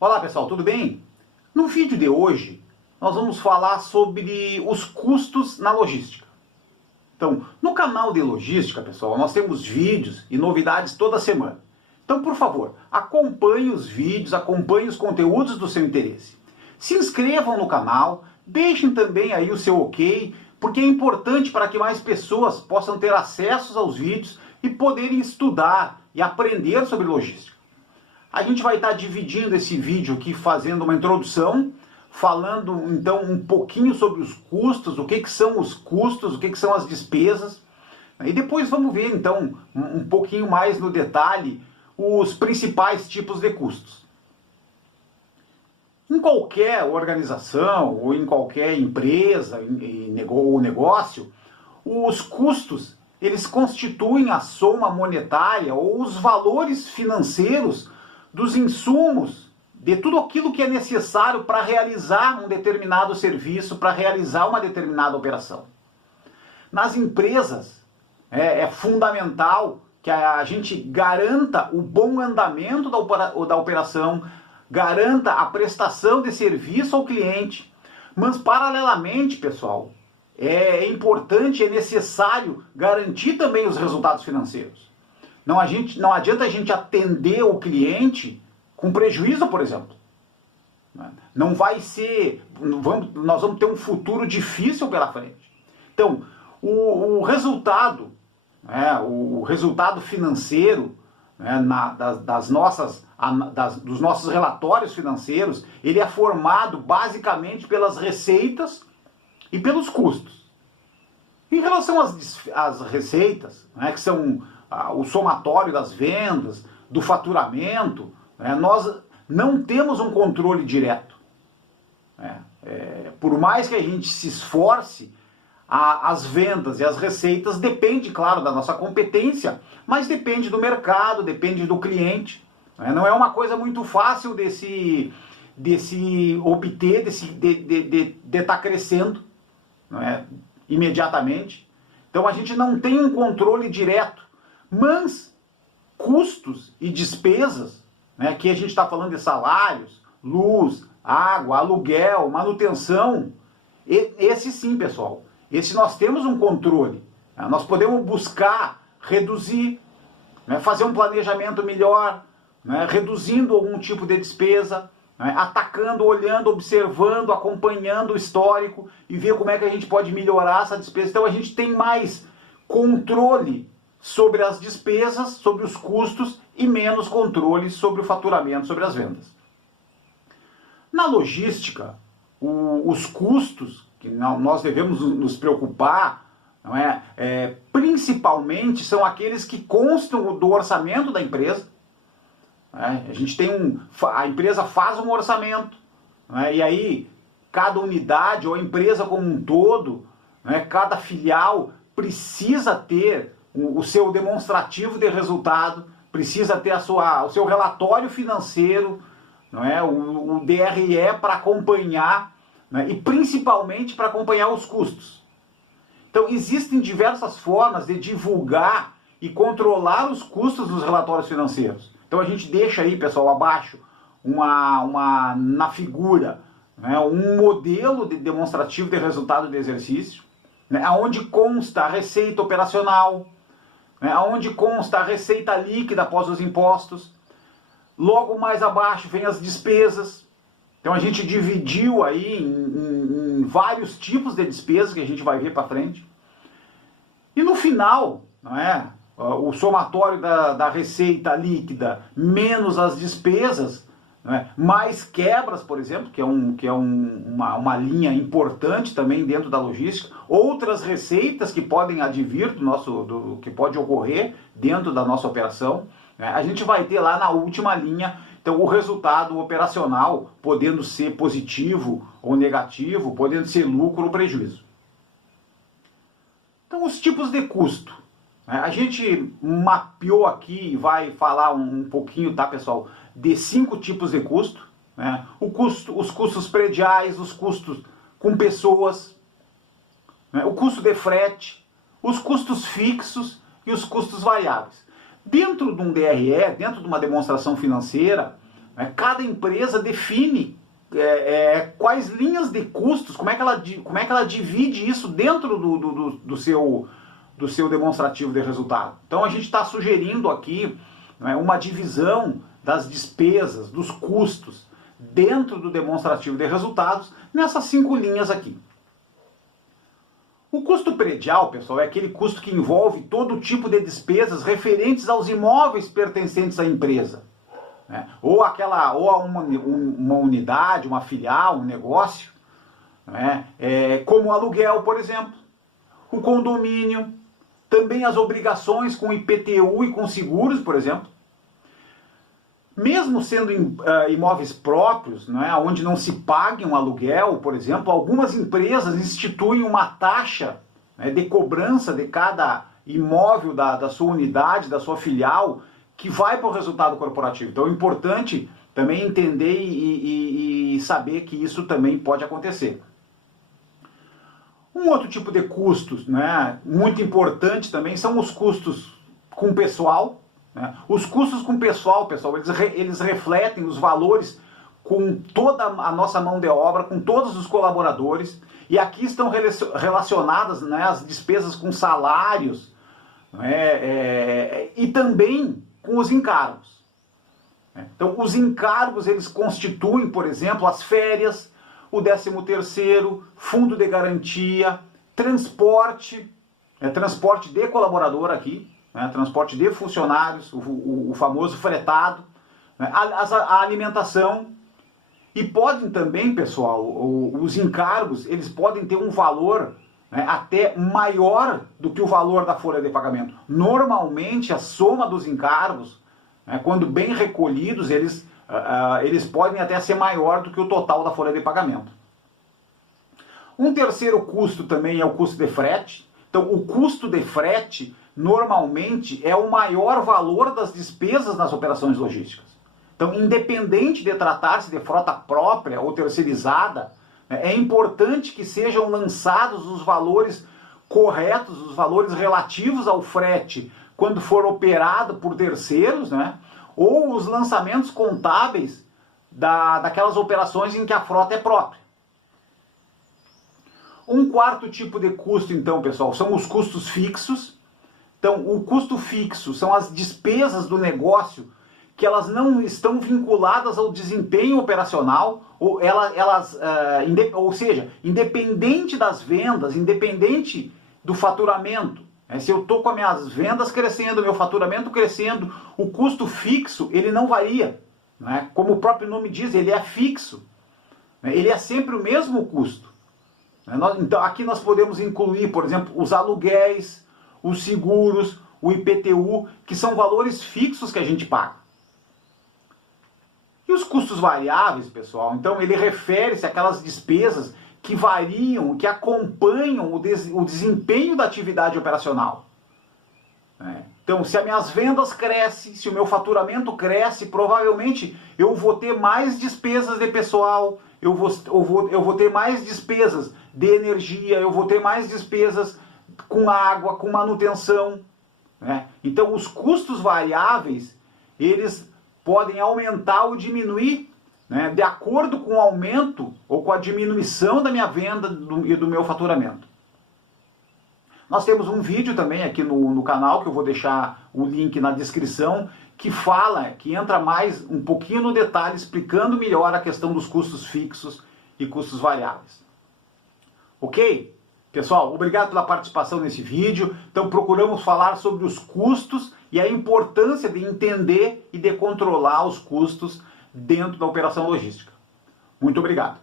Olá pessoal, tudo bem? No vídeo de hoje nós vamos falar sobre os custos na logística. Então, no canal de logística, pessoal, nós temos vídeos e novidades toda semana. Então, por favor, acompanhe os vídeos, acompanhe os conteúdos do seu interesse. Se inscrevam no canal, deixem também aí o seu ok, porque é importante para que mais pessoas possam ter acesso aos vídeos e poderem estudar e aprender sobre logística. A gente vai estar dividindo esse vídeo aqui, fazendo uma introdução, falando então um pouquinho sobre os custos, o que são os custos, o que são as despesas. E depois vamos ver então um pouquinho mais no detalhe os principais tipos de custos. Em qualquer organização ou em qualquer empresa ou negócio, os custos eles constituem a soma monetária ou os valores financeiros dos insumos, de tudo aquilo que é necessário para realizar um determinado serviço, para realizar uma determinada operação. Nas empresas, é fundamental que a gente garanta o bom andamento da operação, garanta a prestação de serviço ao cliente, mas paralelamente, pessoal, é importante, é necessário garantir também os resultados financeiros. Não adianta a gente atender o cliente com prejuízo, por exemplo. Não vai ser... Nós vamos ter um futuro difícil pela frente. Então, o resultado, o resultado financeiro dos nossos relatórios financeiros, ele é formado basicamente pelas receitas e pelos custos. Em relação às receitas, que são o somatório das vendas, do faturamento, nós não temos um controle direto. Por mais que a gente se esforce, as vendas e as receitas depende, claro, da nossa competência, mas depende do mercado, depende do cliente. Não é uma coisa muito fácil de estar crescendo, imediatamente. Então a gente não tem um controle direto. Mas custos e despesas, que a gente está falando de salários, luz, água, aluguel, manutenção, esse sim, pessoal, esse nós temos um controle. Nós podemos buscar reduzir, fazer um planejamento melhor, reduzindo algum tipo de despesa, atacando, olhando, observando, acompanhando o histórico e ver como é que a gente pode melhorar essa despesa. Então a gente tem mais controle sobre as despesas, sobre os custos e menos controle sobre o faturamento, sobre as vendas. Na logística, os custos que nós devemos nos preocupar, principalmente são aqueles que constam do orçamento da empresa. A gente tem a empresa faz um orçamento, e aí cada unidade ou empresa como um todo, cada filial precisa ter o seu demonstrativo de resultado, precisa ter o seu relatório financeiro, o DRE para acompanhar, e principalmente para acompanhar os custos. Então existem diversas formas de divulgar e controlar os custos dos relatórios financeiros. Então a gente deixa aí, pessoal, abaixo, na figura, um modelo de demonstrativo de resultado de exercício, onde consta a receita operacional, onde consta a receita líquida após os impostos. Logo mais abaixo vem as despesas. Então a gente dividiu aí em vários tipos de despesas que a gente vai ver para frente. E no final, o somatório da receita líquida menos as despesas, mais quebras, por exemplo, que é uma linha importante também dentro da logística, outras receitas que podem advir que pode ocorrer dentro da nossa operação, a gente vai ter lá na última linha, então, o resultado operacional podendo ser positivo ou negativo, podendo ser lucro ou prejuízo. Então, os tipos de custo. A gente mapeou aqui e vai falar um pouquinho, tá, pessoal, de 5 tipos de custo. Os custos prediais, os custos com pessoas, o custo de frete, os custos fixos e os custos variáveis. Dentro de um DRE, dentro de uma demonstração financeira, né? Cada empresa define quais linhas de custos, como é que ela divide isso dentro do seu demonstrativo de resultado. Então a gente está sugerindo aqui, né, uma divisão das despesas, dos custos, dentro do demonstrativo de resultados, nessas 5 linhas aqui. O custo predial, pessoal, é aquele custo que envolve todo tipo de despesas referentes aos imóveis pertencentes à empresa. Ou a uma unidade, uma filial, um negócio, né? Como o aluguel, por exemplo, o condomínio, também as obrigações com IPTU e com seguros, por exemplo. Mesmo sendo imóveis próprios, né, onde não se pague um aluguel, por exemplo, algumas empresas instituem uma taxa, né, de cobrança de cada imóvel da sua unidade, da sua filial, que vai para o resultado corporativo. Então é importante também entender e saber que isso também pode acontecer. Um outro tipo de custos, né, muito importante também, são os custos com pessoal. Né? Os custos com pessoal, pessoal, eles refletem os valores com toda a nossa mão de obra, com todos os colaboradores, e aqui estão relacionadas, né, as despesas com salários, né, e também com os encargos. Então, os encargos, eles constituem, por exemplo, as férias, o 13º, fundo de garantia, transporte, transporte de colaborador aqui, né, transporte de funcionários, o famoso fretado, né, a alimentação, e podem também, pessoal, os encargos, eles podem ter um valor, né, até maior do que o valor da folha de pagamento. Normalmente, a soma dos encargos, né, quando bem recolhidos, eles podem até ser maior do que o total da folha de pagamento. Um terceiro custo também é o custo de frete. Então, o custo de frete, normalmente, é o maior valor das despesas nas operações logísticas. Então, independente de tratar-se de frota própria ou terceirizada, é importante que sejam lançados os valores corretos, os valores relativos ao frete, quando for operado por terceiros, né? Ou os lançamentos contábeis daquelas operações em que a frota é própria. Um quarto tipo de custo, então, pessoal, são os custos fixos. Então, o custo fixo são as despesas do negócio que elas não estão vinculadas ao desempenho operacional, ou seja, independente das vendas, independente do faturamento. Se eu estou com as minhas vendas crescendo, meu faturamento crescendo, o custo fixo ele não varia. Né? Como o próprio nome diz, ele é fixo. Ele é sempre o mesmo custo. Então aqui nós podemos incluir, por exemplo, os aluguéis, os seguros, o IPTU, que são valores fixos que a gente paga. E os custos variáveis, pessoal, então ele refere-se àquelas despesas que variam, que acompanham o desempenho da atividade operacional. Então, se as minhas vendas crescem, se o meu faturamento cresce, provavelmente eu vou ter mais despesas de pessoal, eu vou ter mais despesas de energia, eu vou ter mais despesas com água, com manutenção. Então, os custos variáveis, eles podem aumentar ou diminuir, né, de acordo com o aumento ou com a diminuição da minha venda e do meu faturamento. Nós temos um vídeo também aqui no canal, que eu vou deixar o link na descrição, que entra mais um pouquinho no detalhe, explicando melhor a questão dos custos fixos e custos variáveis. Ok? Pessoal, obrigado pela participação nesse vídeo. Então procuramos falar sobre os custos e a importância de entender e de controlar os custos dentro da operação logística. Muito obrigado.